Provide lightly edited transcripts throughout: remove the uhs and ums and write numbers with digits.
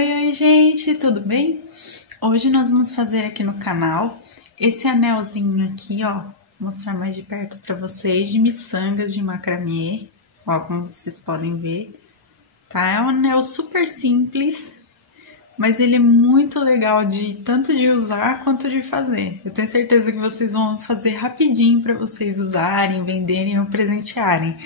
Oi, gente, tudo bem? Hoje nós vamos fazer aqui no canal esse anelzinho aqui, ó, vou mostrar mais de perto pra vocês, de miçangas de macramê, ó, como vocês podem ver, tá? É um anel super simples, mas ele é muito legal tanto de usar quanto de fazer. Eu tenho certeza que vocês vão fazer rapidinho pra vocês usarem, venderem ou presentearem.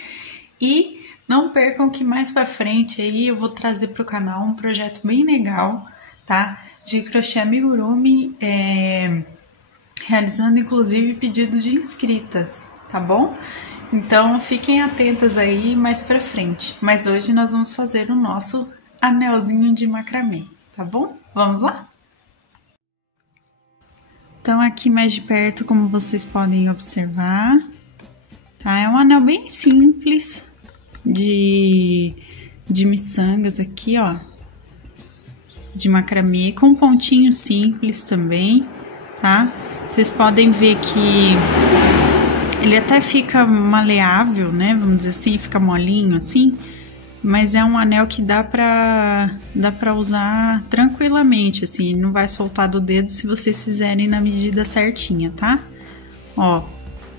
E não percam que mais pra frente aí eu vou trazer pro canal um projeto bem legal, tá? De crochê amigurumi, realizando inclusive pedido de inscritas, tá bom? Então fiquem atentas aí mais pra frente. Mas hoje nós vamos fazer o nosso anelzinho de macramê, tá bom? Vamos lá? Então aqui mais de perto, como vocês podem observar, tá? É um anel bem simples de miçangas aqui, ó, de macramê, com pontinho simples também, tá? Vocês podem ver que ele até fica maleável, né? Vamos dizer assim, fica molinho assim, mas é um anel que dá pra usar tranquilamente, assim, não vai soltar do dedo se vocês fizerem na medida certinha, tá? Ó,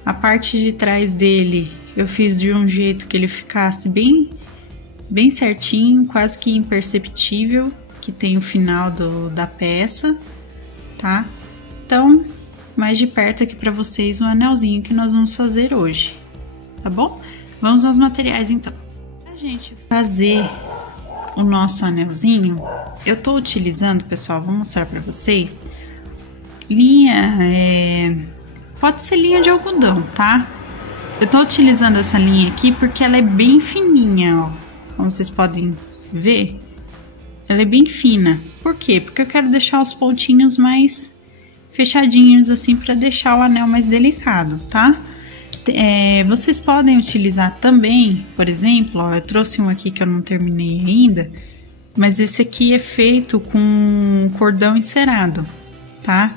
a parte de trás dele eu fiz de um jeito que ele ficasse bem certinho, quase que imperceptível, que tem o final da peça, tá? Então, mais de perto aqui pra vocês o anelzinho que nós vamos fazer hoje, tá bom? Vamos aos materiais então. Pra gente fazer o nosso anelzinho, eu tô utilizando, pessoal, vou mostrar pra vocês, linha, pode ser linha de algodão, tá? Eu tô utilizando essa linha aqui porque ela é bem fininha, ó. Como vocês podem ver, ela é bem fina. Por quê? Porque eu quero deixar os pontinhos mais fechadinhos assim para deixar o anel mais delicado, tá? Vocês podem utilizar também, por exemplo, ó, eu trouxe um aqui que eu não terminei ainda, mas esse aqui é feito com cordão encerado, tá?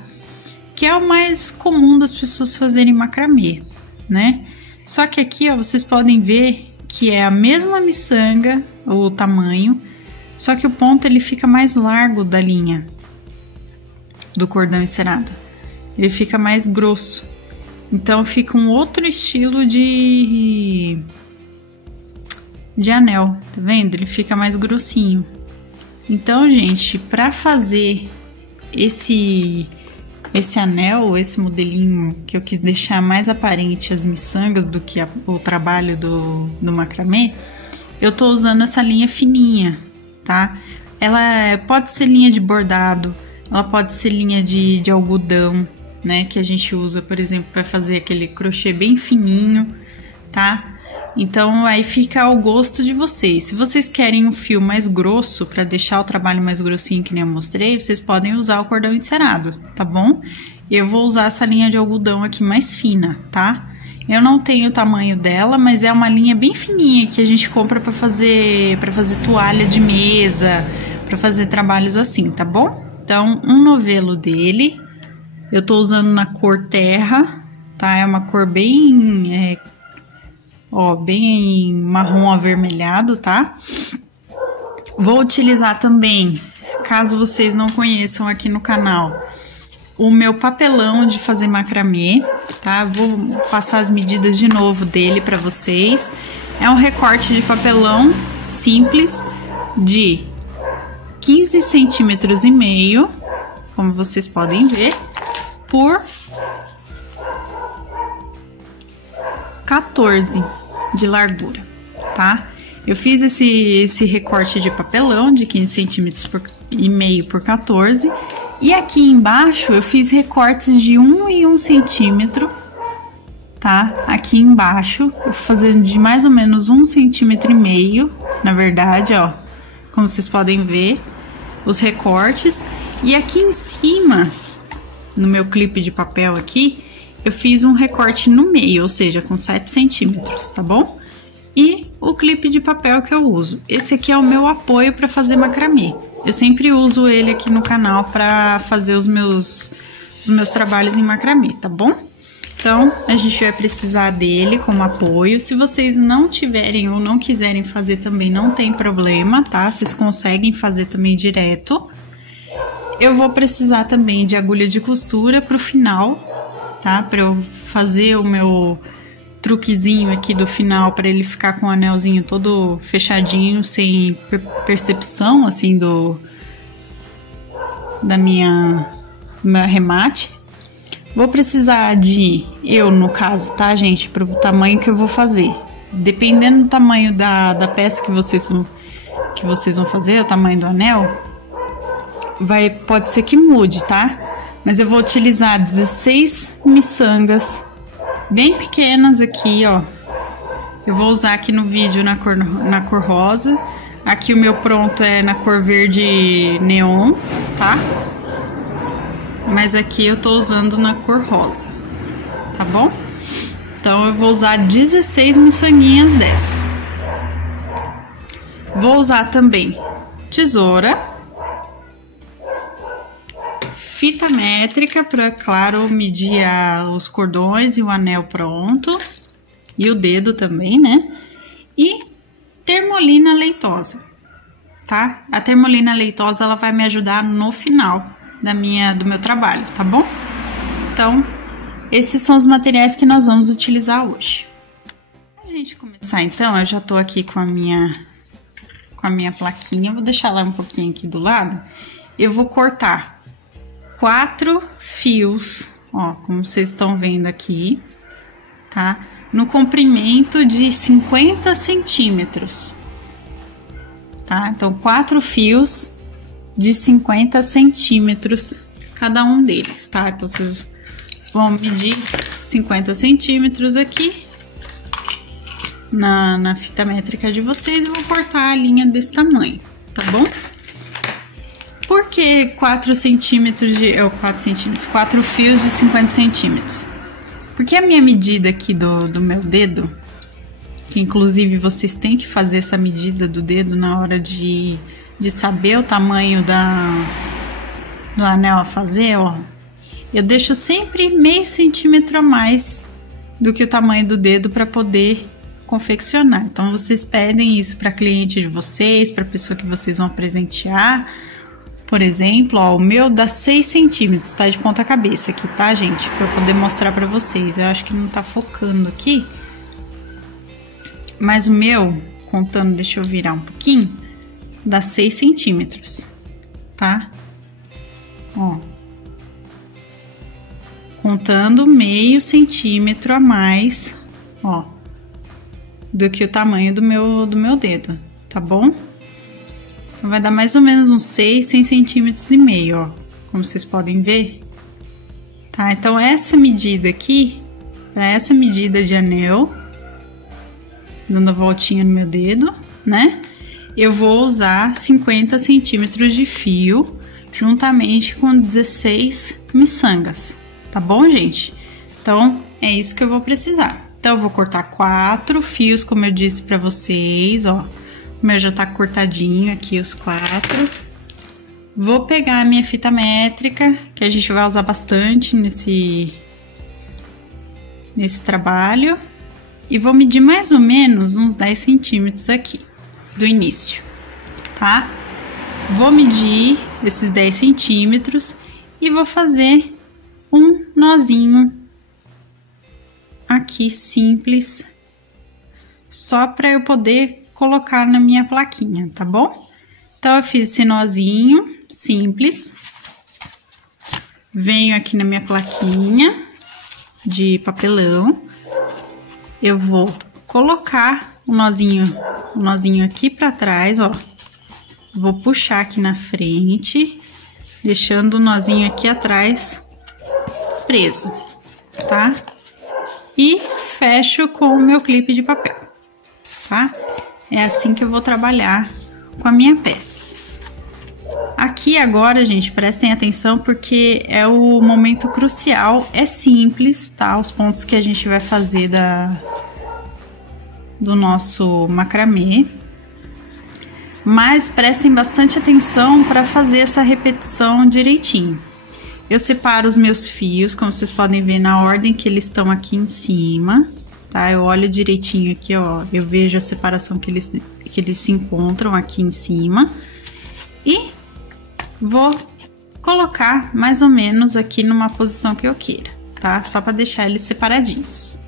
Que é o mais comum das pessoas fazerem macramê, né? Só que aqui, ó, vocês podem ver que é a mesma miçanga, o tamanho, só que o ponto ele fica mais largo da linha do cordão encerado. Ele fica mais grosso. Então fica um outro estilo de anel, tá vendo? Ele fica mais grossinho. Então, gente, para fazer esse anel, esse modelinho que eu quis deixar mais aparente as miçangas do que o trabalho do macramê, eu tô usando essa linha fininha, tá? Ela pode ser linha de bordado, ela pode ser linha de algodão, né? Que a gente usa, por exemplo, para fazer aquele crochê bem fininho, tá? Então, aí fica ao gosto de vocês. Se vocês querem um fio mais grosso, para deixar o trabalho mais grossinho, que nem eu mostrei, vocês podem usar o cordão encerado, tá bom? Eu vou usar essa linha de algodão aqui mais fina, tá? Eu não tenho o tamanho dela, mas é uma linha bem fininha que a gente compra para fazer toalha de mesa, para fazer trabalhos assim, tá bom? Então, um novelo dele, eu tô usando na cor terra, tá? É uma cor bem... ó, bem marrom avermelhado, tá? Vou utilizar também, caso vocês não conheçam aqui no canal, o meu papelão de fazer macramê, tá? Vou passar as medidas de novo dele pra vocês. É um recorte de papelão simples de 15 centímetros e meio, como vocês podem ver, por 14 de largura, tá? Eu fiz esse recorte de papelão de 15 centímetros e meio por 14, e aqui embaixo eu fiz recortes de 1 e 1 centímetro, tá? Aqui embaixo eu vou fazendo de mais ou menos 1 centímetro e meio, na verdade, ó, como vocês podem ver, os recortes. E aqui em cima, no meu clipe de papel aqui, eu fiz um recorte no meio, ou seja, com 7 centímetros, tá bom? E o clipe de papel que eu uso. Esse aqui é o meu apoio para fazer macramê. Eu sempre uso ele aqui no canal para fazer os meus trabalhos em macramê, tá bom? Então, a gente vai precisar dele como apoio. Se vocês não tiverem ou não quiserem fazer também, não tem problema, tá? Vocês conseguem fazer também direto. Eu vou precisar também de agulha de costura pro final, tá? Pra eu fazer o meu truquezinho aqui do final, pra ele ficar com o anelzinho todo fechadinho, sem percepção, assim, do meu arremate. Vou precisar de, no caso, tá, gente? Pro tamanho que eu vou fazer. Dependendo do tamanho da peça que vocês vão fazer, o tamanho do anel, pode ser que mude, tá? Mas eu vou utilizar 16 miçangas bem pequenas aqui, ó. Eu vou usar aqui no vídeo na cor rosa. Aqui o meu pronto é na cor verde neon, tá? Mas aqui eu tô usando na cor rosa, tá bom? Então, eu vou usar 16 miçanguinhas dessa. Vou usar também tesoura, fita métrica para, claro, medir os cordões e o anel pronto. E o dedo também, né? E termolina leitosa, tá? A termolina leitosa, ela vai me ajudar no final do meu trabalho, tá bom? Então, esses são os materiais que nós vamos utilizar hoje. Pra gente começar, então, eu já tô aqui com a minha plaquinha, eu vou deixar ela um pouquinho aqui do lado. Eu vou cortar 4 fios, ó, como vocês estão vendo aqui, tá? No comprimento de 50 centímetros, tá? Então, 4 fios de 50 centímetros cada um deles, tá? Então, vocês vão medir 50 centímetros aqui na fita métrica de vocês e vou cortar a linha desse tamanho, tá bom? Por que 4 fios de 50 centímetros? Porque a minha medida aqui do meu dedo, que inclusive vocês têm que fazer essa medida do dedo na hora de saber o tamanho do anel a fazer, ó. Eu deixo sempre meio centímetro a mais do que o tamanho do dedo para poder confeccionar. Então, vocês pedem isso para cliente de vocês, para pessoa que vocês vão presentear. Por exemplo, ó, o meu dá 6 centímetros, tá? De ponta cabeça aqui, tá, gente? Para poder mostrar para vocês. Eu acho que não tá focando aqui. Mas o meu, contando, deixa eu virar um pouquinho, dá 6 centímetros, tá? Ó. Contando meio centímetro a mais, ó, do que o tamanho do meu dedo, tá bom? Então, vai dar mais ou menos uns 6 centímetros e meio, ó, como vocês podem ver, tá? Então, essa medida aqui, para essa medida de anel, dando a voltinha no meu dedo, né? Eu vou usar 50 centímetros de fio, juntamente com 16 miçangas, tá bom, gente? Então, é isso que eu vou precisar. Então, eu vou cortar 4 fios, como eu disse pra vocês, ó. O meu já tá cortadinho aqui, os 4. Vou pegar a minha fita métrica, que a gente vai usar bastante nesse trabalho. E vou medir mais ou menos uns 10 centímetros aqui, do início, tá? Vou medir esses 10 centímetros e vou fazer um nozinho aqui simples, só para eu poder colocar na minha plaquinha, tá bom? Então, eu fiz esse nozinho simples, venho aqui na minha plaquinha de papelão, eu vou colocar o nozinho aqui pra trás, ó. Vou puxar aqui na frente, deixando o nozinho aqui atrás preso, tá? E fecho com o meu clipe de papel, tá? É assim que eu vou trabalhar com a minha peça. Aqui agora, gente, prestem atenção porque é o momento crucial, é simples, tá? Os pontos que a gente vai fazer do nosso macramê. Mas prestem bastante atenção para fazer essa repetição direitinho. eu separo os meus fios, como vocês podem ver, na ordem que eles estão aqui em cima, tá? Eu olho direitinho aqui, ó, eu vejo a separação que eles se encontram aqui em cima. E vou colocar mais ou menos aqui numa posição que eu queira, tá? Só pra deixar eles separadinhos,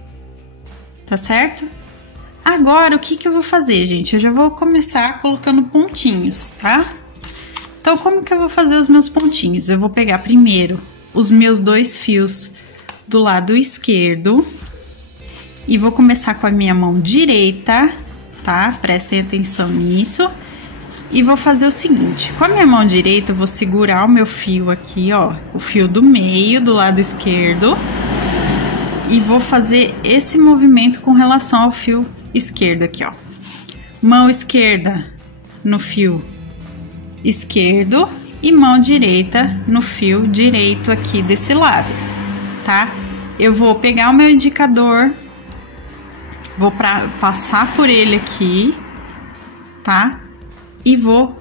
tá certo? Agora, o que que eu vou fazer, gente? Eu já vou começar colocando pontinhos, tá? Então, como que eu vou fazer os meus pontinhos? Eu vou pegar primeiro os meus 2 fios do lado esquerdo e vou começar com a minha mão direita, tá? Prestem atenção nisso. E vou fazer o seguinte, com a minha mão direita eu vou segurar o meu fio aqui, ó, o fio do meio do lado esquerdo. E vou fazer esse movimento com relação ao fio esquerdo aqui, ó. Mão esquerda no fio esquerdo e mão direita no fio direito aqui desse lado, tá? Eu vou pegar o meu indicador, vou passar por ele aqui, tá? E vou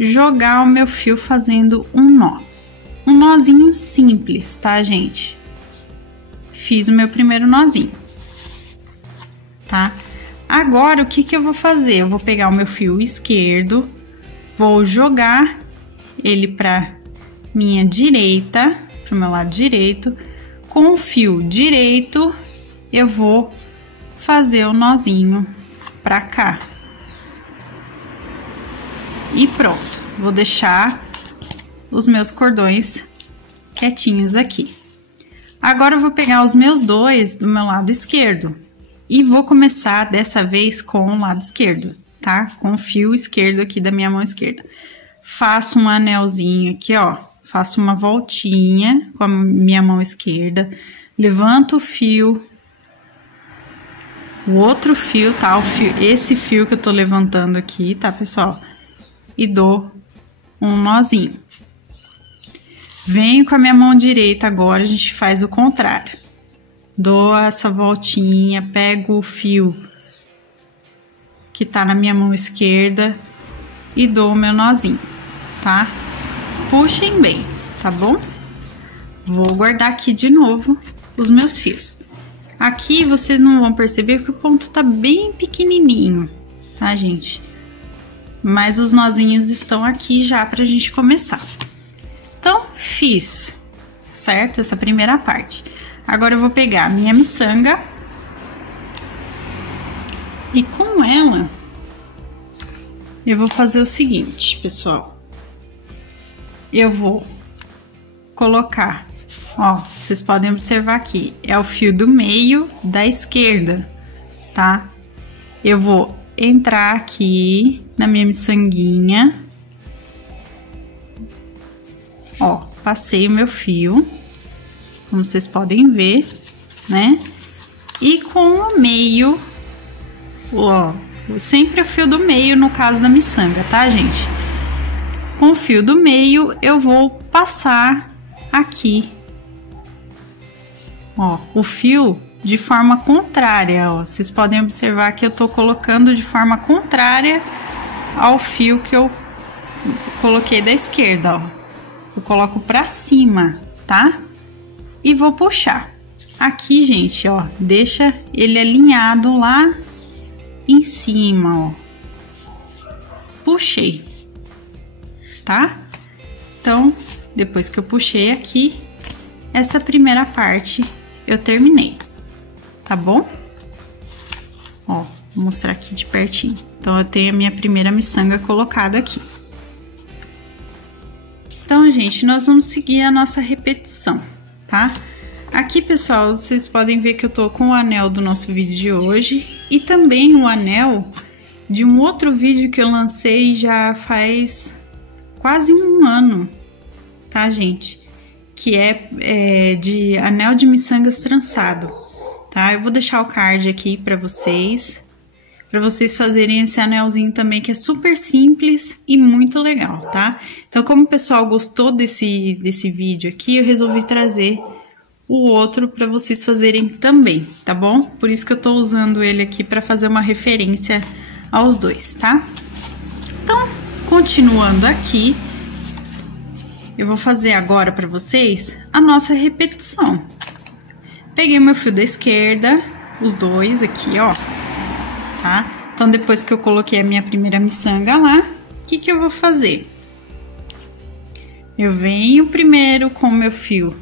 jogar o meu fio fazendo um nó. Um nozinho simples, tá, gente? Fiz o meu primeiro nozinho, tá? Agora, o que que eu vou fazer? Eu vou pegar o meu fio esquerdo, vou jogar ele pra minha direita, pro meu lado direito. Com o fio direito, eu vou fazer o nozinho pra cá. E pronto, vou deixar os meus cordões quietinhos aqui. Agora eu vou pegar os meus 2 do meu lado esquerdo e vou começar dessa vez com o lado esquerdo, tá? Com o fio esquerdo aqui da minha mão esquerda. Faço um anelzinho aqui, ó, faço uma voltinha com a minha mão esquerda, levanto o fio, o outro fio, tá? Esse fio que eu tô levantando aqui, tá, pessoal? E dou um nozinho. Venho com a minha mão direita agora, a gente faz o contrário. Dou essa voltinha, pego o fio que tá na minha mão esquerda e dou o meu nozinho, tá? Puxem bem, tá bom? Vou guardar aqui de novo os meus fios. Aqui vocês não vão perceber que o ponto tá bem pequenininho, tá, gente? Mas os nozinhos estão aqui já pra gente começar. Então, fiz, certo? Essa primeira parte. Agora eu vou pegar a minha miçanga e com ela eu vou fazer o seguinte, pessoal. Eu vou colocar, ó, vocês podem observar aqui, é o fio do meio da esquerda, tá? Eu vou entrar aqui na minha miçanguinha, ó, passei o meu fio, como vocês podem ver, né? E com o meio, ó, sempre o fio do meio no caso da miçanga, tá, gente? Com o fio do meio eu vou passar aqui, ó, o fio de forma contrária, ó. Vocês podem observar que eu tô colocando de forma contrária ao fio que eu coloquei da esquerda, ó. Eu coloco pra cima, tá? E vou puxar. Aqui, gente, ó, deixa ele alinhado lá em cima, ó. Puxei, tá? Então, depois que eu puxei aqui, essa primeira parte eu terminei. Tá bom? Ó, vou mostrar aqui de pertinho. Então, eu tenho a minha primeira miçanga colocada aqui. Então, gente, nós vamos seguir a nossa repetição, tá? Aqui, pessoal, vocês podem ver que eu tô com o anel do nosso vídeo de hoje e também o anel de um outro vídeo que eu lancei já faz quase um ano, tá, gente? Que é de anel de miçangas trançado. Tá? Eu vou deixar o card aqui pra vocês fazerem esse anelzinho também, que é super simples e muito legal, tá? Então, como o pessoal gostou desse vídeo aqui, eu resolvi trazer o outro pra vocês fazerem também, tá bom? Por isso que eu tô usando ele aqui pra fazer uma referência aos dois, tá? Então, continuando aqui, eu vou fazer agora pra vocês a nossa repetição. Peguei meu fio da esquerda, os dois aqui, ó, tá? Então, depois que eu coloquei a minha primeira miçanga lá, o que que eu vou fazer? Eu venho primeiro com o meu fio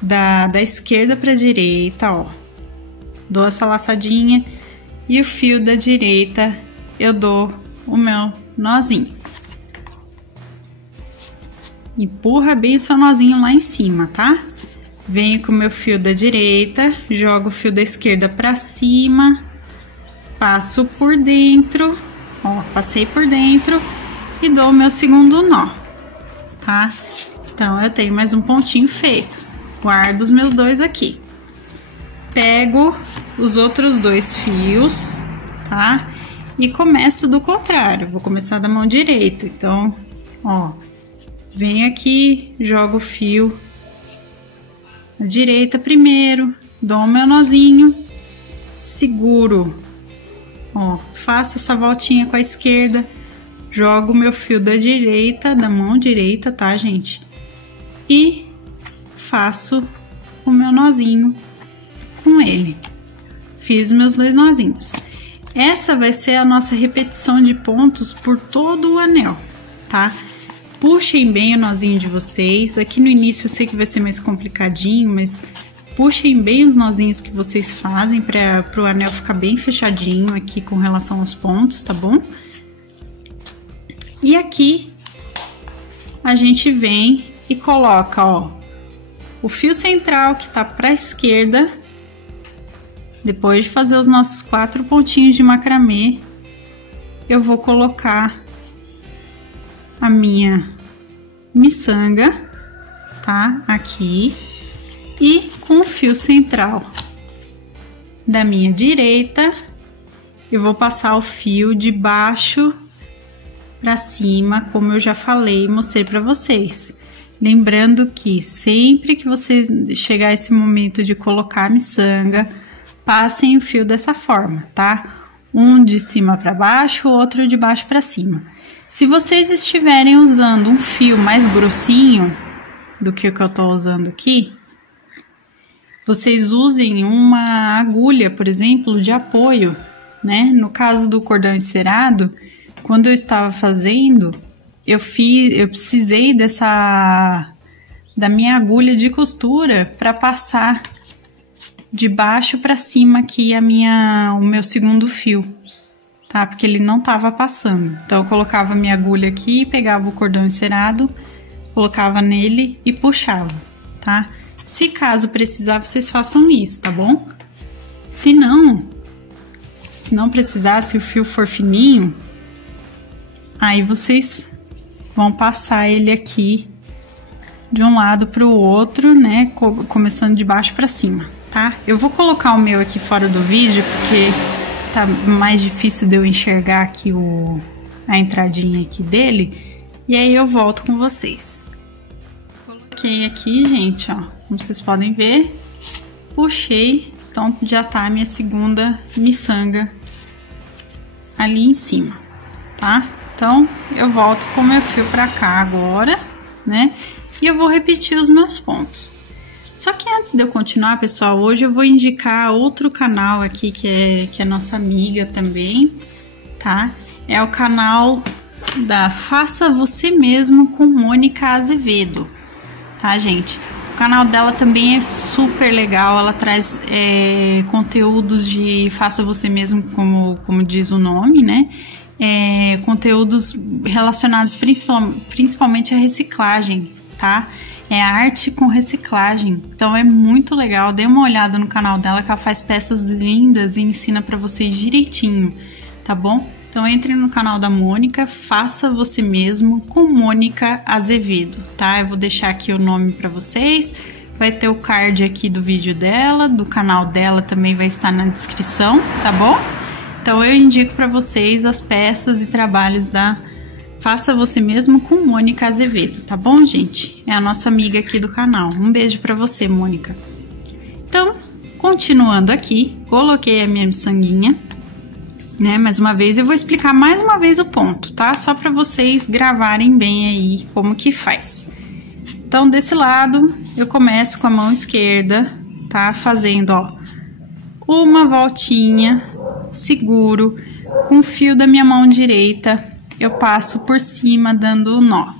da esquerda pra direita, ó. Dou essa laçadinha e o fio da direita eu dou o meu nozinho. Empurra bem o seu nozinho lá em cima, tá? Venho com o meu fio da direita, jogo o fio da esquerda pra cima, passo por dentro, ó, passei por dentro e dou o meu segundo nó, tá? Então, eu tenho mais um pontinho feito. Guardo os meus dois aqui. Pego os outros dois fios, tá? E começo do contrário, vou começar da mão direita. Então, ó, venho aqui, jogo o fio na direita primeiro, dou o meu nozinho, seguro, ó, faço essa voltinha com a esquerda, jogo o meu fio da direita, da mão direita, tá, gente? E faço o meu nozinho com ele. Fiz meus dois nozinhos. Essa vai ser a nossa repetição de pontos por todo o anel, tá? Puxem bem o nozinho de vocês. Aqui no início eu sei que vai ser mais complicadinho, mas puxem bem os nozinhos que vocês fazem para o anel ficar bem fechadinho aqui com relação aos pontos, tá bom? E aqui a gente vem e coloca, ó, o fio central que tá para a esquerda. Depois de fazer os nossos 4 pontinhos de macramê, eu vou colocar a minha miçanga, tá? Aqui. E com o fio central da minha direita, eu vou passar o fio de baixo pra cima, como eu já falei e mostrei pra vocês. Lembrando que sempre que você chegar a esse momento de colocar a miçanga, passem o fio dessa forma, tá? Um de cima para baixo, outro de baixo para cima. Se vocês estiverem usando um fio mais grossinho do que o que eu tô usando aqui, vocês usem uma agulha, por exemplo, de apoio, né? No caso do cordão encerado, quando eu estava fazendo, eu precisei da minha agulha de costura para passar de baixo para cima aqui o meu segundo fio, tá? Porque ele não tava passando. Então, eu colocava minha agulha aqui, pegava o cordão encerado, colocava nele e puxava, tá? Se caso precisar, vocês façam isso, tá bom? Se não precisar, se o fio for fininho, aí vocês vão passar ele aqui de um lado para o outro, né? Começando de baixo para cima, tá? Eu vou colocar o meu aqui fora do vídeo, porque tá mais difícil de eu enxergar aqui a entradinha aqui dele. E aí eu volto com vocês. Coloquei aqui, gente, ó. Como vocês podem ver, puxei. Então, já tá a minha segunda miçanga ali em cima, tá? Então, eu volto com o meu fio pra cá agora, né? E eu vou repetir os meus pontos. Só que antes de eu continuar, pessoal, hoje eu vou indicar outro canal aqui que é nossa amiga também, tá? É o canal da Faça Você Mesmo com Mônica Azevedo, tá, gente? O canal dela também é super legal, ela traz conteúdos de Faça Você Mesmo, como diz o nome, né? Conteúdos relacionados principalmente à reciclagem, tá? É arte com reciclagem, então é muito legal. Dê uma olhada no canal dela, que ela faz peças lindas e ensina pra vocês direitinho, tá bom? Então entre no canal da Mônica, Faça Você Mesmo com Mônica Azevedo, tá? Eu vou deixar aqui o nome pra vocês, vai ter o card aqui do vídeo dela, do canal dela também vai estar na descrição, tá bom? Então eu indico pra vocês as peças e trabalhos da Faça Você Mesmo com Mônica Azevedo, tá bom, gente? É a nossa amiga aqui do canal. Um beijo pra você, Mônica. Então, continuando aqui, coloquei a minha miçanguinha, né? Mais uma vez, eu vou explicar mais uma vez o ponto, tá? Só para vocês gravarem bem aí como que faz. Então, desse lado, eu começo com a mão esquerda, tá? Fazendo, ó, uma voltinha, seguro, com o fio da minha mão direita, eu passo por cima dando o nó,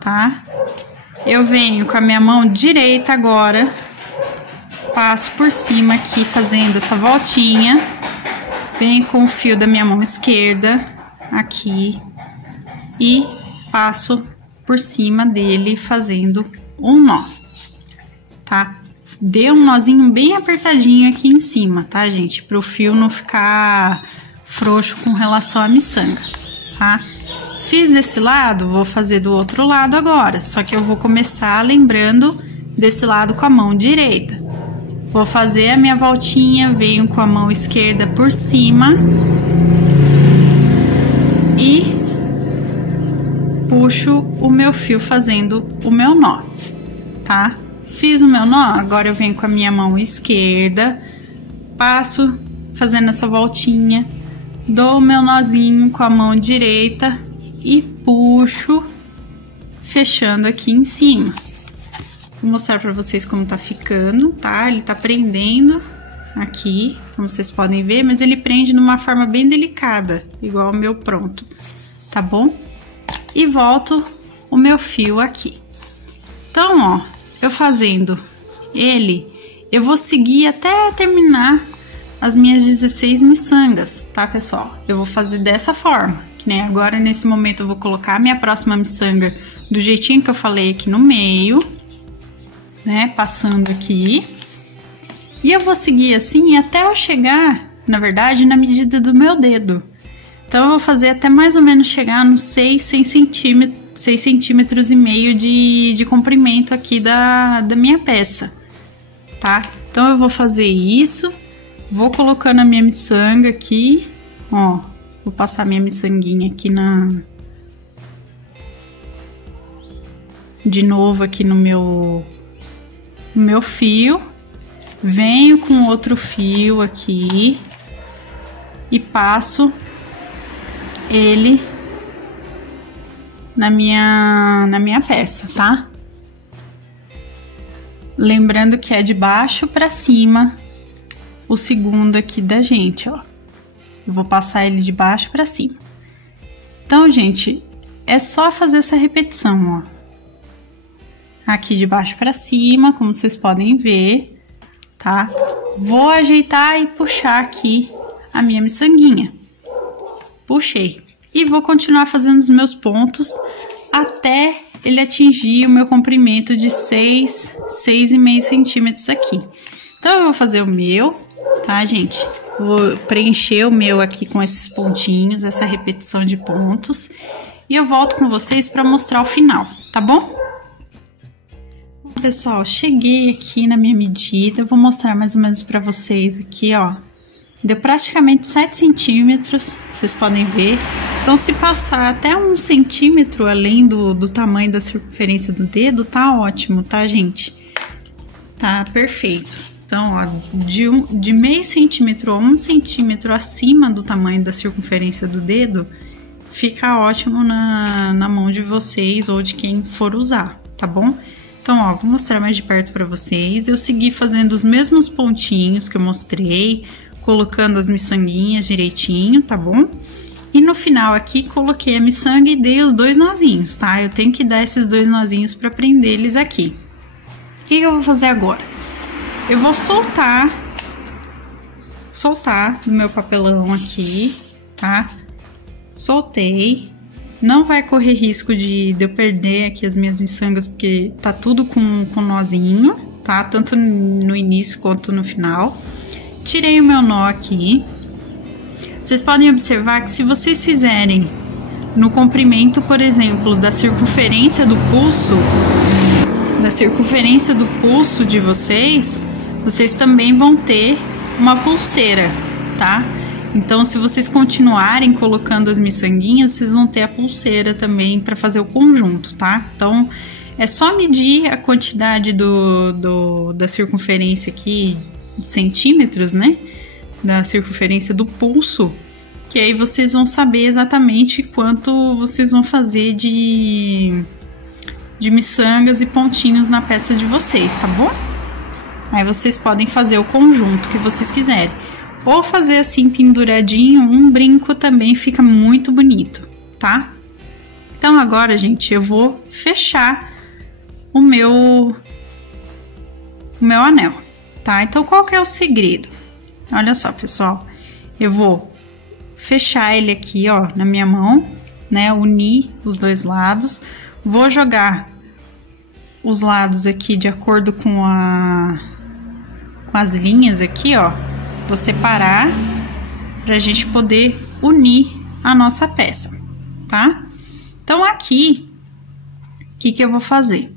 tá? Eu venho com a minha mão direita agora, passo por cima aqui fazendo essa voltinha, venho com o fio da minha mão esquerda aqui e passo por cima dele fazendo um nó, tá? Dê um nozinho bem apertadinho aqui em cima, tá, gente? Para o fio não ficar frouxo com relação à miçanga, tá? Fiz desse lado, vou fazer do outro lado agora, só que eu vou começar lembrando desse lado com a mão direita. Vou fazer a minha voltinha, venho com a mão esquerda por cima e puxo o meu fio fazendo o meu nó, tá? Fiz o meu nó, agora eu venho com a minha mão esquerda, passo fazendo essa voltinha, dou o meu nozinho com a mão direita e puxo, fechando aqui em cima. Vou mostrar pra vocês como tá ficando, tá? Ele tá prendendo aqui, como vocês podem ver, mas ele prende de uma forma bem delicada, igual o meu pronto, tá bom? E volto o meu fio aqui. Então, ó, eu fazendo ele, eu vou seguir até terminar as minhas 16 miçangas, tá, pessoal? Eu vou fazer dessa forma, né? Agora, nesse momento, eu vou colocar a minha próxima miçanga do jeitinho que eu falei aqui no meio, né? Passando aqui. E eu vou seguir assim até eu chegar, na verdade, na medida do meu dedo. Então, eu vou fazer até mais ou menos chegar nos 6 centímetros e meio de comprimento aqui da minha peça, tá? Então, eu vou fazer isso, vou colocando a minha miçanga aqui, ó, vou passar minha miçanguinha aqui de novo aqui no meu fio, venho com outro fio aqui e passo ele na minha peça, tá? Lembrando que é de baixo pra cima o segundo aqui da gente, ó. Eu vou passar ele de baixo pra cima. Então, gente, é só fazer essa repetição, ó. Aqui de baixo pra cima, como vocês podem ver, tá? Vou ajeitar e puxar aqui a minha miçanguinha. Puxei. E vou continuar fazendo os meus pontos até ele atingir o meu comprimento de 6,5 centímetros aqui. Então, eu vou fazer o meu, tá, gente? Vou preencher o meu aqui com esses pontinhos, essa repetição de pontos. E eu volto com vocês para mostrar o final, tá bom? Bom, pessoal, cheguei aqui na minha medida. Vou mostrar mais ou menos para vocês aqui, ó. Deu praticamente 7 centímetros, vocês podem ver. Então, se passar até 1 centímetro além do tamanho da circunferência do dedo, tá ótimo, tá, gente? Tá perfeito. Então, ó, de meio centímetro a 1 centímetro acima do tamanho da circunferência do dedo, fica ótimo na mão de vocês ou de quem for usar, tá bom? Então, ó, vou mostrar mais de perto pra vocês. Eu segui fazendo os mesmos pontinhos que eu mostrei, colocando as miçanguinhas direitinho, tá bom? E no final aqui, coloquei a miçanga e dei os 2 nozinhos, tá? Eu tenho que dar esses 2 nozinhos pra prender eles aqui. O que eu vou fazer agora? Eu vou soltar do meu papelão aqui, tá? Soltei. Não vai correr risco de eu perder aqui as minhas miçangas, porque tá tudo com nozinho, tá? Tanto no início quanto no final. Tirei o meu nó aqui. Vocês podem observar que se vocês fizerem no comprimento, por exemplo, da circunferência do pulso de vocês, vocês também vão ter uma pulseira, tá? Então, se vocês continuarem colocando as miçanguinhas, vocês vão ter a pulseira também para fazer o conjunto, tá? Então, é só medir a quantidade da circunferência aqui, centímetros, né? da circunferência do pulso, que aí vocês vão saber exatamente quanto vocês vão fazer de miçangas e pontinhos na peça de vocês, tá bom? Aí vocês podem fazer o conjunto que vocês quiserem. Ou fazer assim penduradinho, um brinco também fica muito bonito, tá? Então agora, gente, eu vou fechar o meu anel, tá? Então qual que é o segredo? Olha só, pessoal, eu vou fechar ele aqui, ó, na minha mão, né? Unir os dois lados, vou jogar os lados aqui de acordo com as linhas aqui, ó. Vou separar pra gente poder unir a nossa peça, tá? Então aqui, o que eu vou fazer?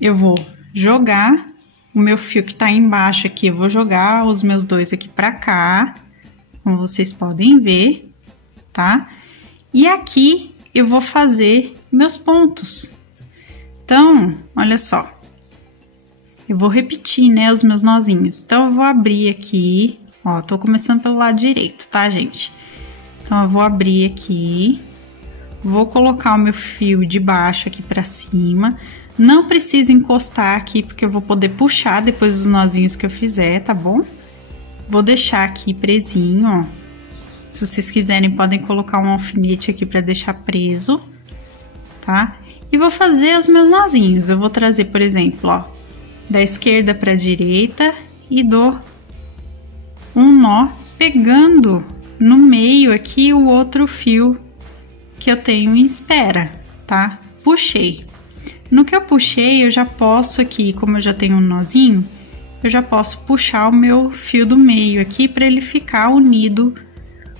Eu vou jogar o meu fio que tá embaixo aqui, eu vou jogar os meus dois aqui pra cá, como vocês podem ver, tá? E aqui eu vou fazer meus pontos. Então, olha só, eu vou repetir, né, os meus nozinhos. Então, eu vou abrir aqui, ó, tô começando pelo lado direito, tá, gente? Então, eu vou abrir aqui, vou colocar o meu fio de baixo aqui pra cima. Não preciso encostar aqui, porque eu vou poder puxar depois dos nozinhos que eu fizer, tá bom? Vou deixar aqui presinho, ó. Se vocês quiserem, podem colocar um alfinete aqui pra deixar preso, tá? E vou fazer os meus nozinhos. Eu vou trazer, por exemplo, ó, da esquerda pra direita e dou um nó pegando no meio aqui o outro fio que eu tenho em espera, tá? Puxei. No que eu puxei, eu já posso aqui, como eu já tenho um nozinho, eu já posso puxar o meu fio do meio aqui para ele ficar unido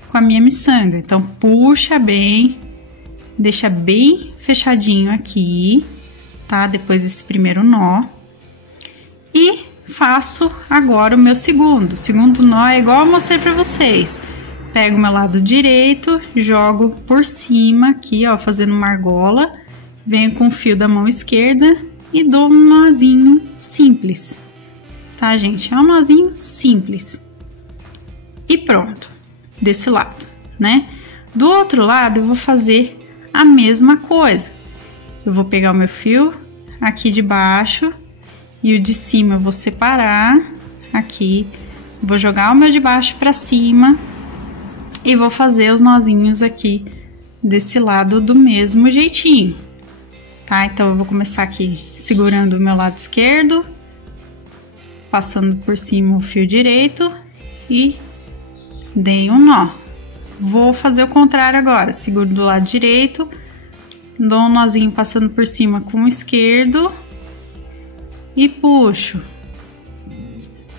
com a minha miçanga. Então, puxa bem, deixa bem fechadinho aqui, tá? Depois desse primeiro nó. E faço agora o meu segundo. O segundo nó é igual eu mostrei para vocês. Pego o meu lado direito, jogo por cima aqui, ó, fazendo uma argola. Venho com o fio da mão esquerda e dou um nozinho simples, tá, gente? É um nozinho simples. E pronto, desse lado, né? Do outro lado, eu vou fazer a mesma coisa. Eu vou pegar o meu fio aqui de baixo e o de cima eu vou separar aqui. Vou jogar o meu de baixo pra cima e vou fazer os nozinhos aqui desse lado do mesmo jeitinho. Tá? Então, eu vou começar aqui segurando o meu lado esquerdo, passando por cima o fio direito e dei um nó. Vou fazer o contrário agora, seguro do lado direito, dou um nozinho passando por cima com o esquerdo e puxo.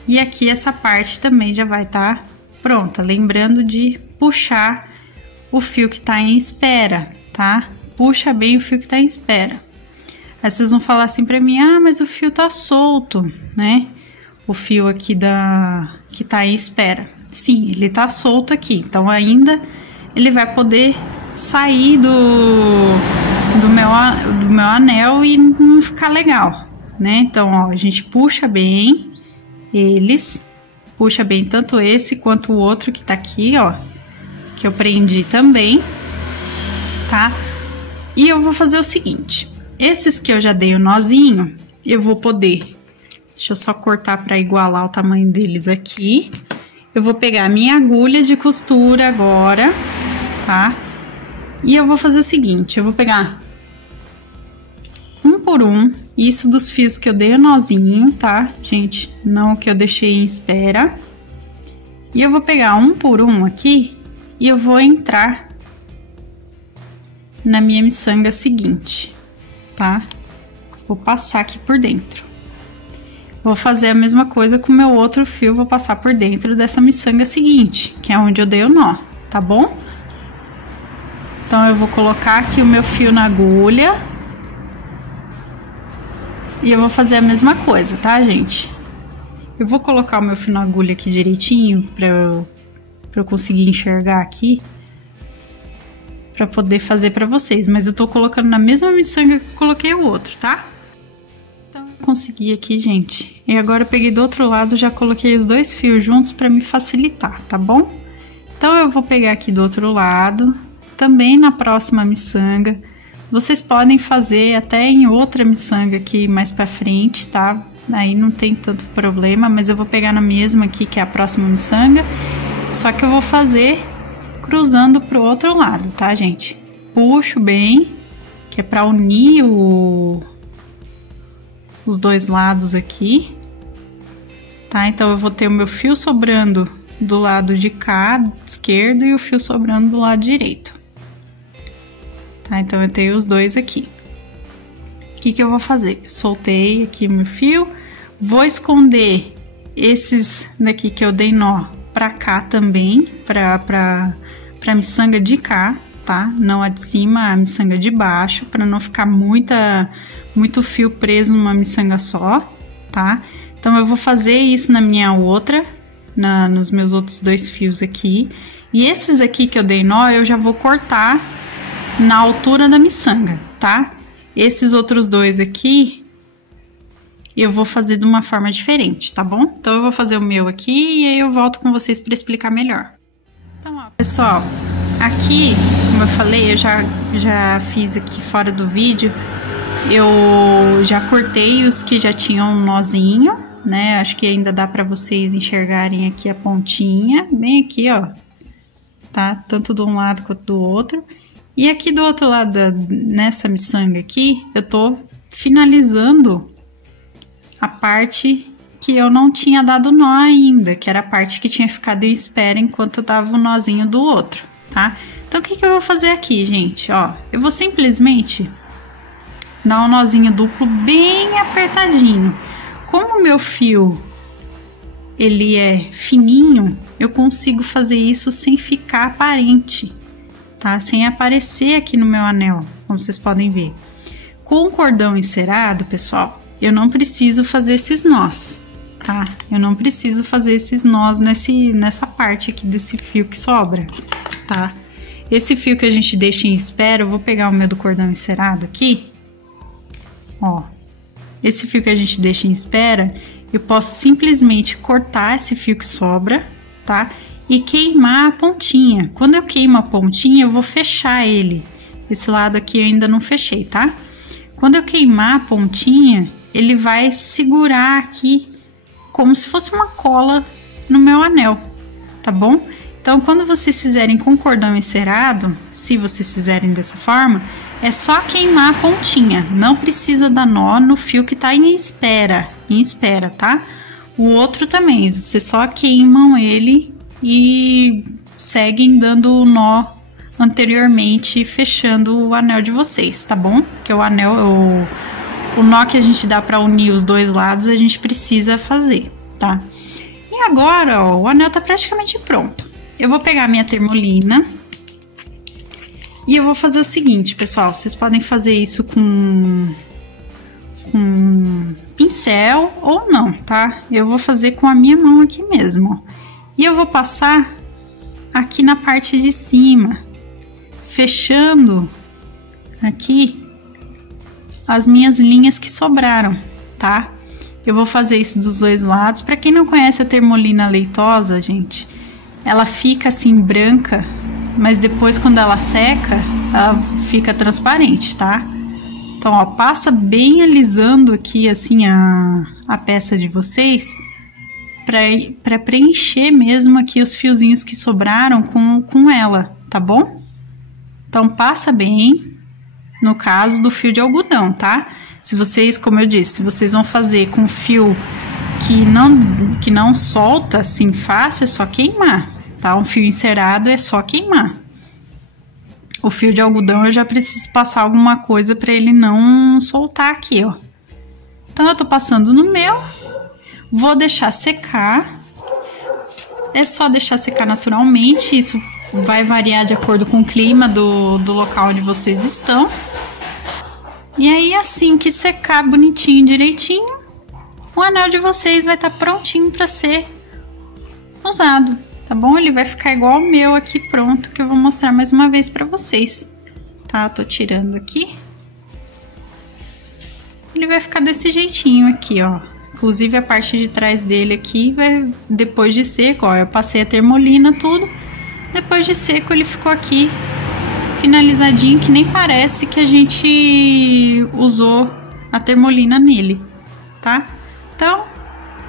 E aqui essa parte também já vai estar pronta, lembrando de puxar o fio que tá em espera, tá? Puxa bem o fio que tá em espera. Aí vocês vão falar assim pra mim, ah, mas o fio tá solto, né? O fio aqui que tá em espera. Sim, ele tá solto aqui, então ainda ele vai poder sair do meu anel e não ficar legal, né? Então, ó, a gente puxa bem eles, puxa bem tanto esse quanto o outro que tá aqui, ó, que eu prendi também, tá? E eu vou fazer o seguinte, esses que eu já dei o nozinho, eu vou poder, deixa eu só cortar para igualar o tamanho deles aqui. Eu vou pegar a minha agulha de costura agora, tá? E eu vou fazer o seguinte, eu vou pegar um por um, isso dos fios que eu dei o nozinho, tá, gente? Não o que eu deixei em espera. E eu vou pegar um por um aqui e eu vou entrar na minha miçanga seguinte, tá? Vou passar aqui por dentro. Vou fazer a mesma coisa com o meu outro fio, vou passar por dentro dessa miçanga seguinte, que é onde eu dei o nó, tá bom? Então, eu vou colocar aqui o meu fio na agulha. E eu vou fazer a mesma coisa, tá, gente? Eu vou colocar o meu fio na agulha aqui direitinho, pra eu conseguir enxergar aqui. Pra poder fazer pra vocês, mas eu tô colocando na mesma miçanga que eu coloquei o outro, tá? Então, eu consegui aqui, gente. E agora eu peguei do outro lado, já coloquei os dois fios juntos pra me facilitar, tá bom? Então eu vou pegar aqui do outro lado, também na próxima miçanga. Vocês podem fazer até em outra miçanga aqui mais pra frente, tá? Aí não tem tanto problema, mas eu vou pegar na mesma aqui, que é a próxima miçanga. Só que eu vou fazer cruzando pro outro lado, tá, gente? Puxo bem, que é pra unir os dois lados aqui, tá? Então eu vou ter o meu fio sobrando do lado de cá, esquerdo, e o fio sobrando do lado direito. Tá? Então eu tenho os dois aqui. O que que eu vou fazer? Soltei aqui o meu fio, vou esconder esses daqui que eu dei nó pra cá também, pra miçanga de cá, tá? Não a de cima, a miçanga de baixo, pra não ficar muito fio preso numa miçanga só, tá? Então eu vou fazer isso na minha outra, nos meus outros dois fios aqui. E esses aqui que eu dei nó, eu já vou cortar na altura da miçanga, tá? Esses outros dois aqui, eu vou fazer de uma forma diferente, tá bom? Então eu vou fazer o meu aqui e aí eu volto com vocês para explicar melhor. Então, ó, pessoal, aqui, como eu falei, eu já fiz aqui fora do vídeo, eu já cortei os que já tinham um nozinho, né? Acho que ainda dá para vocês enxergarem aqui a pontinha, bem aqui, ó, tá? Tanto de um lado quanto do outro. E aqui do outro lado, nessa miçanga aqui, eu tô finalizando a parte que eu não tinha dado nó ainda, que era a parte que tinha ficado em espera enquanto dava o nozinho do outro, tá? Então, o que que eu vou fazer aqui, gente? Ó, eu vou simplesmente dar um nozinho duplo bem apertadinho. Como o meu fio, ele é fininho, eu consigo fazer isso sem ficar aparente, tá? Sem aparecer aqui no meu anel, como vocês podem ver. Com o cordão encerado, pessoal, eu não preciso fazer esses nós, tá? Eu não preciso fazer esses nós nessa parte aqui desse fio que sobra, tá? Esse fio que a gente deixa em espera, eu vou pegar o meu do cordão encerado aqui, ó. Esse fio que a gente deixa em espera, eu posso simplesmente cortar esse fio que sobra, tá? E queimar a pontinha. Quando eu queimo a pontinha, eu vou fechar ele. Esse lado aqui eu ainda não fechei, tá? Quando eu queimar a pontinha, ele vai segurar aqui como se fosse uma cola no meu anel, tá bom? Então, quando vocês fizerem com cordão encerado, se vocês fizerem dessa forma, é só queimar a pontinha. Não precisa dar nó no fio que tá em espera, tá? O outro também, vocês só queimam ele e seguem dando o nó anteriormente, fechando o anel de vocês, tá bom? Que o anel, o nó que a gente dá para unir os dois lados, a gente precisa fazer, tá? E agora, ó, o anel tá praticamente pronto. Eu vou pegar a minha termolina e eu vou fazer o seguinte, pessoal, vocês podem fazer isso com pincel ou não, tá? Eu vou fazer com a minha mão aqui mesmo, ó. E eu vou passar aqui na parte de cima, fechando aqui as minhas linhas que sobraram, tá? Eu vou fazer isso dos dois lados. Para quem não conhece a termolina leitosa, gente, ela fica assim branca, mas depois quando ela seca, ela fica transparente, tá? Então, ó, passa bem alisando aqui assim a peça de vocês, para preencher mesmo aqui os fiozinhos que sobraram com ela, tá bom? Então, passa bem, no caso do fio de algodão, tá? Se vocês, como eu disse, se vocês vão fazer com fio que não solta assim fácil, é só queimar, tá? Um fio encerado é só queimar. O fio de algodão eu já preciso passar alguma coisa para ele não soltar aqui, ó. Então, eu tô passando no meu, vou deixar secar. É só deixar secar naturalmente, isso vai variar de acordo com o clima do local onde vocês estão. E aí, assim que secar bonitinho, direitinho, o anel de vocês vai estar prontinho para ser usado, tá bom? Ele vai ficar igual o meu aqui pronto, que eu vou mostrar mais uma vez para vocês, tá? Tô tirando aqui. ele vai ficar desse jeitinho aqui, ó. Inclusive a parte de trás dele aqui, depois de seco, ó, eu passei a termolina, tudo. Depois de seco ele ficou aqui finalizadinho, que nem parece que a gente usou a termolina nele, tá? Então,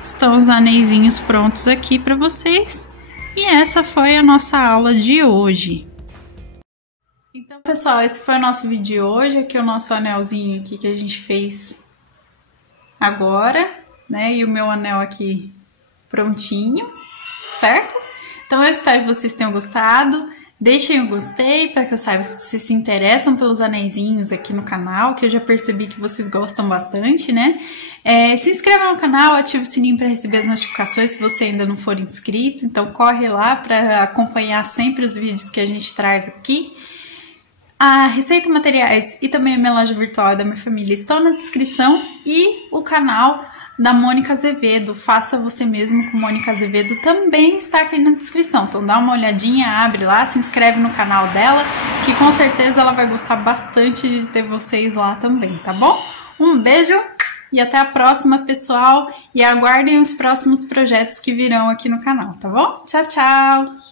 estão os aneizinhos prontos aqui para vocês. E essa foi a nossa aula de hoje. Então, pessoal, esse foi o nosso vídeo de hoje. Aqui é o nosso anelzinho aqui que a gente fez agora, né? E o meu anel aqui prontinho, certo? Então, eu espero que vocês tenham gostado. Deixem o gostei para que eu saiba que vocês se interessam pelos anéisinhos aqui no canal, que eu já percebi que vocês gostam bastante, né? Se inscreva no canal, ative o sininho para receber as notificações se você ainda não for inscrito. Então, corre lá para acompanhar sempre os vídeos que a gente traz aqui. A receita, materiais e também a minha loja virtual da minha família estão na descrição, e o canal da Mônica Azevedo, Faça Você Mesmo com Mônica Azevedo, também está aqui na descrição. Então dá uma olhadinha, abre lá, se inscreve no canal dela, que com certeza ela vai gostar bastante de ter vocês lá também, tá bom? Um beijo e até a próxima, pessoal, e aguardem os próximos projetos que virão aqui no canal, tá bom? Tchau, tchau!